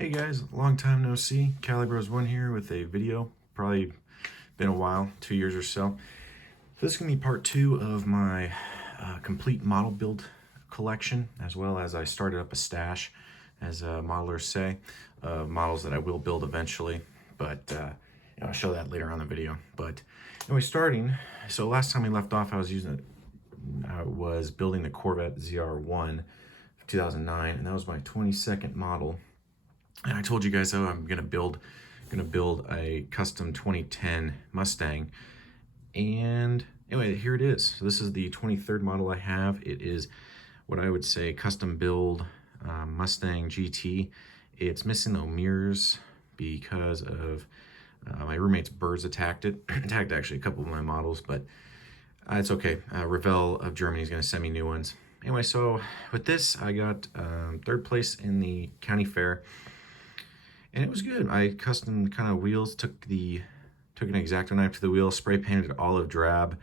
Hey guys, long time no see. Calibros1 here with a video. Probably been a while, 2 years or so. This is going to be part two of my complete model build collection, as well as I started up a stash, as modelers say, models that I will build eventually, but I'll show that later on in the video. But anyway, so last time we left off, I was building the Corvette ZR1 2009, and that was my 22nd model. And I told you guys, I'm gonna build a custom 2010 Mustang. And anyway, here it is. So this is the 23rd model I have. It is what I would say custom build Mustang GT. It's missing the mirrors because of my roommate's birds attacked it. Attacked actually a couple of my models, but it's okay. Revell of Germany is gonna send me new ones. Anyway, so with this, I got third place in the county fair. And it was good. I custom kind of wheels, took an X-Acto knife to the wheel, spray painted it olive drab,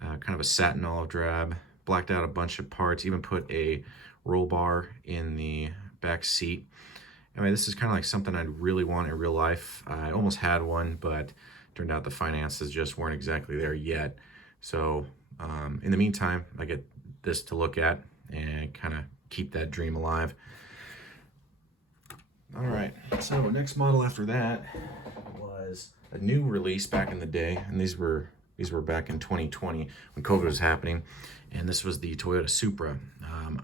kind of a satin olive drab, blacked out a bunch of parts, even put a roll bar in the back seat. Anyway, this is kind of like something I'd really want in real life. I almost had one, but turned out the finances just weren't exactly there yet. So in the meantime, I get this to look at and kind of keep that dream alive. All right, so next model after that was a new release back in the day, and these were back in 2020 when COVID was happening, and this was the Toyota Supra.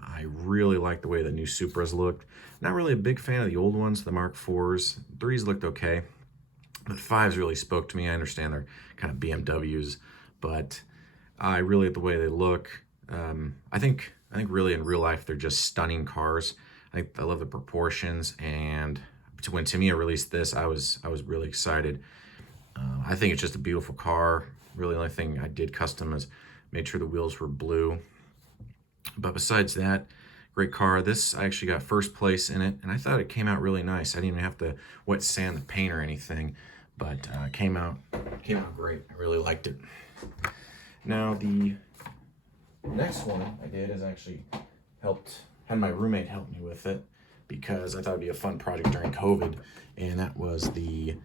I really like the way the new Supras looked. Not really a big fan of the old ones, the Mark IVs. 3s looked okay, but 5s really spoke to me. I understand they're kind of BMWs, but I really like the way they look. I think really in real life they're just stunning cars. I love the proportions, and when Tamiya released this, I was really excited. I think it's just a beautiful car. Really, the only thing I did custom is made sure the wheels were blue. But besides that, great car. This, I actually got first place in it, and I thought it came out really nice. I didn't even have to wet sand the paint or anything, but it came out great. I really liked it. Now the next one I did is actually had my roommate help me with it because I thought it'd be a fun project during COVID, and that was the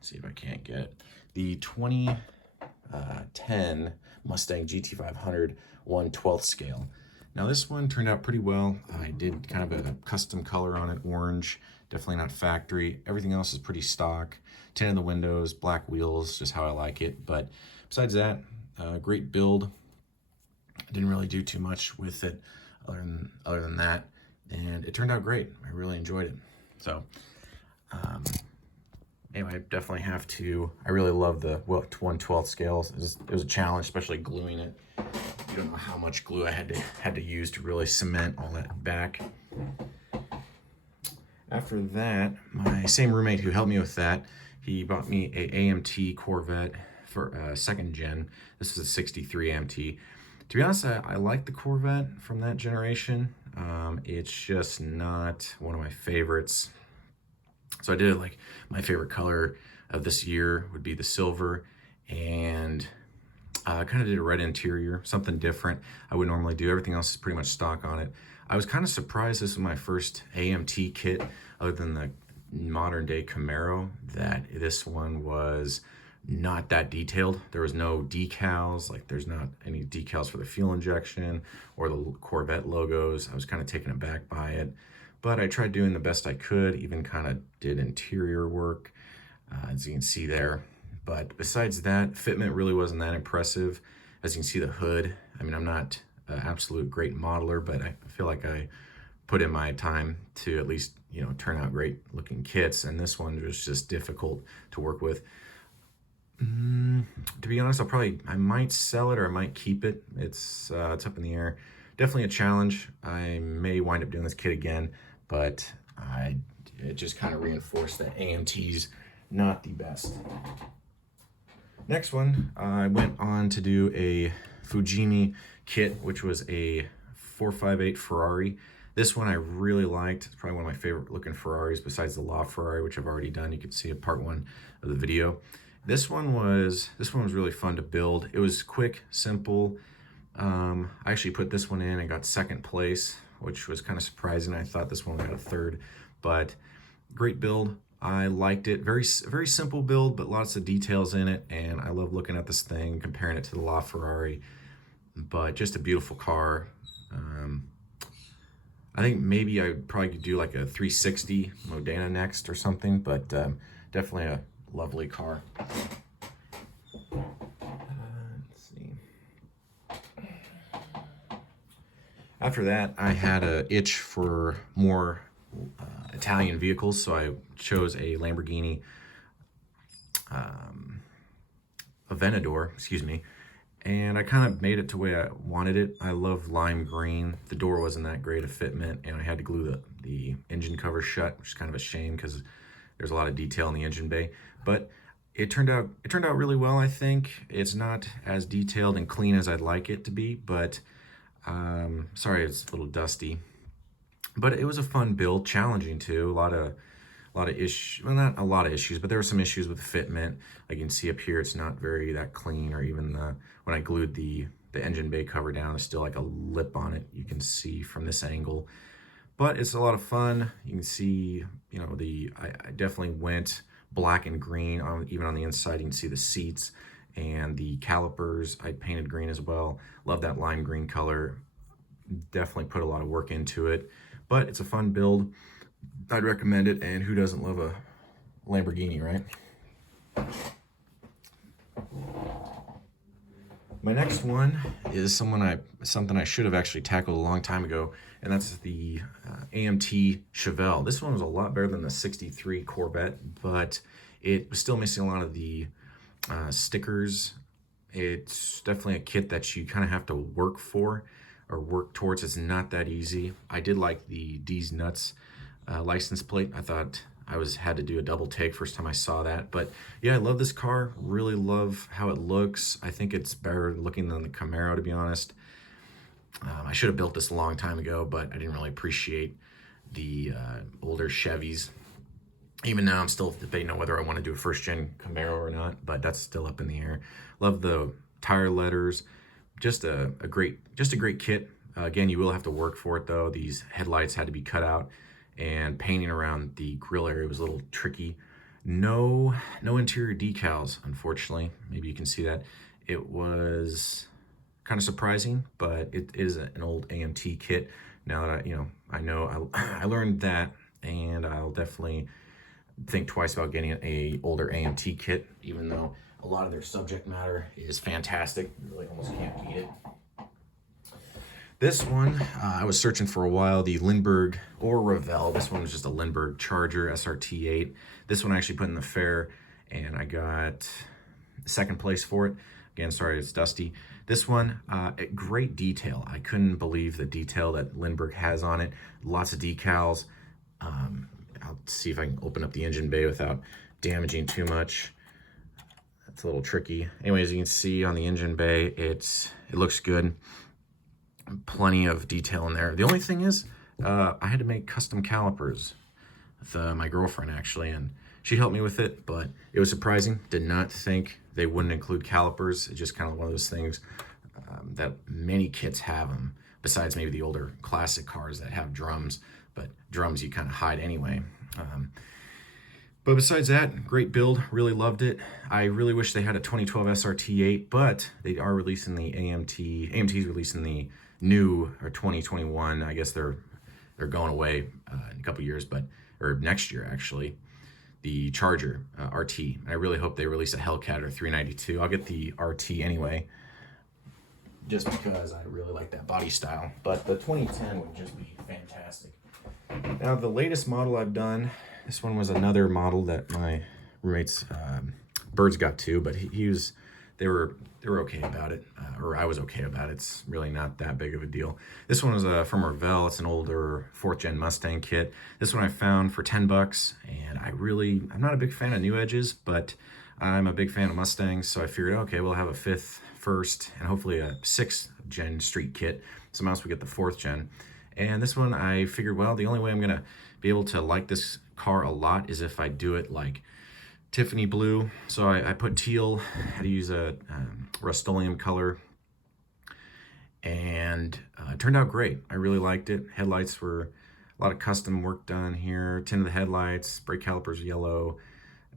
see if I can't get it, the 2010 Mustang GT500 1/12 scale. Now this one turned out pretty well. I did kind of a custom color on it, orange, definitely not factory. Everything else is pretty stock. Tint in the windows, black wheels, just how I like it. But besides that, great build. Didn't really do too much with it other than that, and it turned out great. I really enjoyed it. So anyway, I definitely have to. I really love the 1/12 scales. It was a challenge, especially gluing it. You don't know how much glue I had to use to really cement all that back. After that, my same roommate who helped me with that, he bought me a AMT Corvette for second gen. This is a 63 AMT. To be honest, I like the Corvette from that generation. It's just not one of my favorites. So I did like my favorite color of this year would be the silver, and I kind of did a red interior, something different I would normally do. Everything else is pretty much stock on it. I was kind of surprised this was my first AMT kit, other than the modern day Camaro, that this one was not that detailed. There was no decals, like there's not any decals for the fuel injection or the Corvette logos. I was kind of taken aback by it, but I tried doing the best I could, even kind of did interior work, as you can see there. But besides that, fitment really wasn't that impressive. As you can see, the hood, I mean, I'm not an absolute great modeler, but I feel like I put in my time to at least, turn out great looking kits, and this one was just difficult to work with. To be honest, I might sell it or I might keep it. It's up in the air. Definitely a challenge. I may wind up doing this kit again, but it just kind of reinforced that AMT's not the best. Next one, I went on to do a Fujimi kit, which was a 458 Ferrari. This one I really liked. It's probably one of my favorite looking Ferraris besides the La Ferrari, which I've already done. You can see in part 1 of the video. This one was really fun to build. It was quick, simple. I actually put this one in and got second place, which was kind of surprising. I thought this one got a third, but great build. I liked it. Very simple build, but lots of details in it, and I love looking at this thing, comparing it to the LaFerrari. But just a beautiful car. I think maybe I probably could do like a 360 Modena next or something, but definitely a lovely car. Let's see. After that, I had an itch for more Italian vehicles, so I chose a Lamborghini Aventador, excuse me, and I kind of made it to the way I wanted it. I love lime green. The door wasn't that great a fitment, and I had to glue the engine cover shut, which is kind of a shame because there's a lot of detail in the engine bay. But it turned out really well. I think it's not as detailed and clean as I'd like it to be, but sorry it's a little dusty. But it was a fun build, challenging too. A lot of issues, well, not a lot of issues, but there were some issues with the fitment. Like you can see up here, it's not very that clean, or even when I glued the engine bay cover down, there's still like a lip on it. You can see from this angle, but it's a lot of fun. You can see, you know, I definitely went black and green even on the inside. You can see the seats and the calipers. I painted green as well. Love that lime green color. Definitely put a lot of work into it, but it's a fun build. I'd recommend it, and who doesn't love a Lamborghini, right? My next one is something I should have actually tackled a long time ago, and that's the AMT Chevelle. This one was a lot better than the 63 Corvette, but it was still missing a lot of the stickers. It's definitely a kit that you kind of have to work for or work towards. It's not that easy. I did like the D's Nuts license plate. I thought I had to do a double take first time I saw that, but yeah, I love this car. Really love how it looks. I think it's better looking than the Camaro, to be honest. I should have built this a long time ago, but I didn't really appreciate the older Chevys. Even now, I'm still debating on whether I want to do a first-gen Camaro or not, but that's still up in the air. Love the tire letters. Just a great kit. Again, you will have to work for it though. These headlights had to be cut out, and painting around the grill area was a little tricky. No interior decals, unfortunately. Maybe you can see that. It was kind of surprising, but it is an old AMT kit. Now that I know I learned that, and I'll definitely think twice about getting a older AMT kit, even though a lot of their subject matter is fantastic. You really almost can't beat it. This one, I was searching for a while, the Lindbergh or Revell. This one was just a Lindbergh Charger SRT8. This one I actually put in the fair, and I got second place for it. Again, sorry it's dusty. This one, great detail. I couldn't believe the detail that Lindbergh has on it. Lots of decals. I'll see if I can open up the engine bay without damaging too much. That's a little tricky. Anyways, you can see on the engine bay, it looks good. Plenty of detail in there. The only thing is, I had to make custom calipers with my girlfriend actually, and she helped me with it, but it was surprising. Did not think they wouldn't include calipers. It's just kind of one of those things that many kits have them, besides maybe the older classic cars that have drums, but drums you kind of hide anyway. But besides that, great build, really loved it. I really wish they had a 2012 SRT8, but they are releasing the AMT's releasing the new, or 2021, I guess they're going away in a couple years, or next year actually, the Charger RT. I really hope they release a Hellcat or 392. I'll get the RT anyway, just because I really like that body style, but the 2010 would just be fantastic. Now the latest model I've done, this one was another model that my roommates Birds got too, but they were okay about it, or I was okay about it. It's really not that big of a deal. This one was from Revell. It's an older 4th gen Mustang kit. This one I found for $10, and I'm not a big fan of new edges, but I'm a big fan of Mustangs, so I figured, okay, we'll have a 5th first and hopefully a 6th gen street kit. Somehow else we get the 4th gen. And this one I figured, well, the only way I'm gonna be able to like this car a lot is if I do it like Tiffany blue. So I put teal, I had to use a Rust-Oleum color, and it turned out great. I really liked it. Headlights were a lot of custom work done here. Tint of the headlights, brake calipers yellow.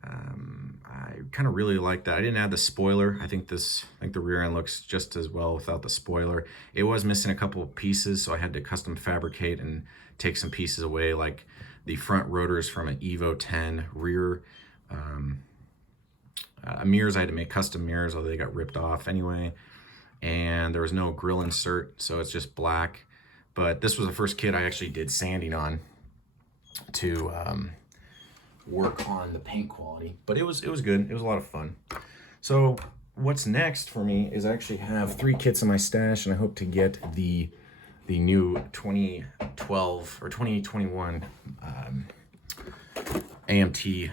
I kind of really like that. I didn't add the spoiler. I think the rear end looks just as well without the spoiler. It was missing a couple of pieces, so I had to custom fabricate and take some pieces away, like the front rotors from an Evo 10 rear. Mirrors, I had to make custom mirrors, although they got ripped off anyway. And there was no grill insert, so it's just black. But this was the first kit I actually did sanding on to work on the paint quality. But it was good. It was a lot of fun. So what's next for me is I actually have 3 kits in my stash, and I hope to get the new 2012 or 2021 AMT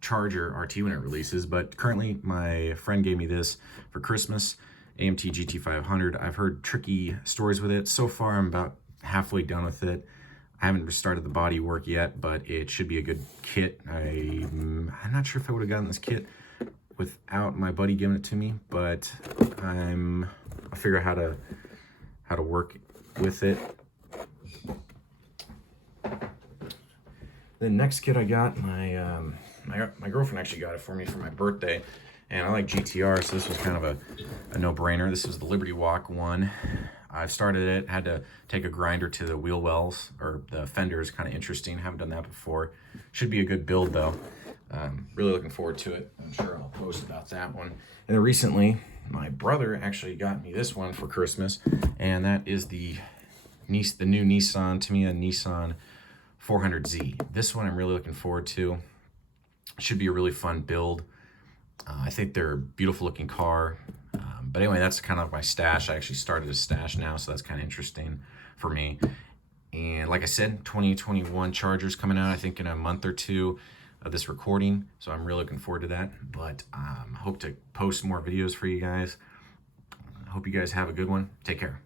Charger RT when it releases. But currently my friend gave me this for Christmas, AMT GT500. I've heard tricky stories with it. So far I'm about halfway done with it. I haven't restarted the body work yet, but it should be a good kit. I'm not sure if I would have gotten this kit without my buddy giving it to me, but I'll figure out how to work with it. The next kit I got, my girlfriend actually got it for me for my birthday, and I like GTR, so this was kind of a no-brainer. This is the Liberty Walk one. I've started it, had to take a grinder to the wheel wells, or the fenders, kind of interesting. Haven't done that before. Should be a good build though. Really looking forward to it. I'm sure I'll post about that one. And then recently, my brother actually got me this one for Christmas, and that is the new Tamiya Nissan 400Z. This one I'm really looking forward to. Should be a really fun build. I think they're a beautiful looking car. But anyway, that's kind of my stash. I actually started a stash now, so that's kind of interesting for me. And like I said, 2021 Charger's coming out, I think, in a month or two of this recording. So I'm really looking forward to that. But I hope to post more videos for you guys. I hope you guys have a good one. Take care.